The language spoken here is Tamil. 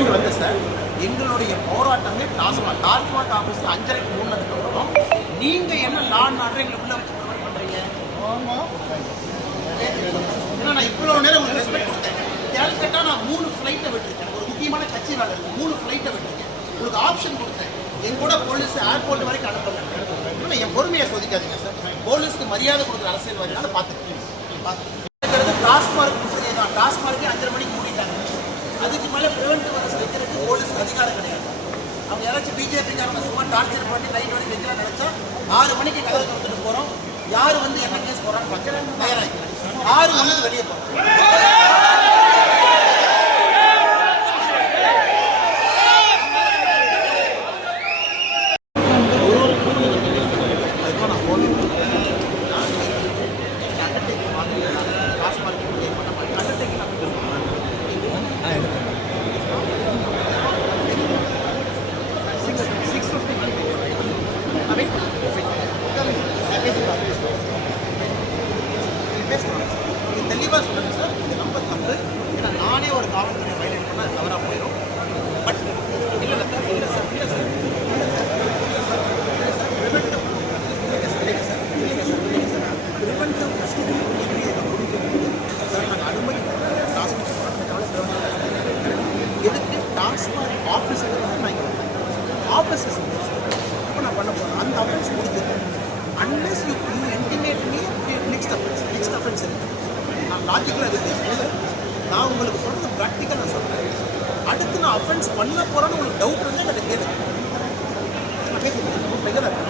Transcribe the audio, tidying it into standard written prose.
இங்கே வந்து சார் எங்களுடைய போராட்டமே டாஸ்மாக் ஆஃபீஸில் 5:30 மூணுனதுக்கப்புறம் நீங்கள் என்ன லா அண்ட் ஆர்டர் எங்களை உள்ள வச்சு ப்ரொவைட் பண்ணுறீங்க? ஏன்னா நான் இவ்வளோ நேரம் உங்களுக்கு ரெஸ்பெக்ட் கொடுத்தேன். கேல்கட்டா நான் 3 ஃப்ளைட்டை விட்டுருக்கேன். ஒரு முக்கியமான கட்சி வேலை இருக்குது, 3 ஃப்ளைட்டை விட்டுருக்கேன். உங்களுக்கு ஆப்ஷன் கொடுத்தேன். என் கூட போலீஸ் ஏர்போர்ட் வரைக்கும் அனுப்புங்க. இன்னும் என் பொறுமையை சோதிக்காதீங்க சார். போலீஸ்க்கு மரியாதை கொடுக்குற அரசியல்வாதினால பார்த்துருக்கீங்க. டாஸ்மார்க் பிரச்சனை தான். டாஸ்மார்க்கே 5:30 மணிக்கு மூடிட்டாங்க. அதுக்கு மேலே ப்ரிவென்டிவ் அரசு வைக்கிறதுக்கு போலீஸ்க்கு அதிகாரம் கிடையாது. அவங்க யாராச்சும் பிஜேபிக்காரங்க சும்மா டார்ச்சர் பண்ணி நைட் வரைக்கும் வைக்கலாம் நினைச்சா 6 மணிக்கு கதவை திறந்துட்டு போகிறோம். யார் வந்து என்ன கேஸ் போகிறான்னு பார்க்குறேன். தயாராகிக்கிறேன். 6 மணிக்கு வெளியே போகிறோம். தெளிவாக சொல்லுங்கள் சார். இது ரொம்ப தப்பு. ஏன்னா நானே ஒரு காவல்துறை வயலேட் பண்ணால் தவறாக போயிடும். பட் இல்லை சார், இல்லை சார், இல்லை சார், ப்ரிவென்டிவ் கஸ்டடி சார் நாங்கள் அனுமதி எதுக்கு டாஸ்மாக் ஆஃபீஸில் நான் இங்கே ஆஃபீஸஸ் அப்போ நான் பண்ண போகிறேன். அந்த அஃபென்ஸ் முடிஞ்சிருக்கேன். Unless you intimate me next offence இருக்குது. நான் லாஜிக்கலாக இருக்குது. நான் உங்களுக்கு சொல்கிறது ப்ராக்டிக்கல் நான் சொல்கிறேன். அடுத்து நான் அஃபென்ஸ் பண்ண போகிறேன்னு உங்களுக்கு டவுட் இருந்தால் எனக்கு கேளுங்க. நான் கேட்குறேன்.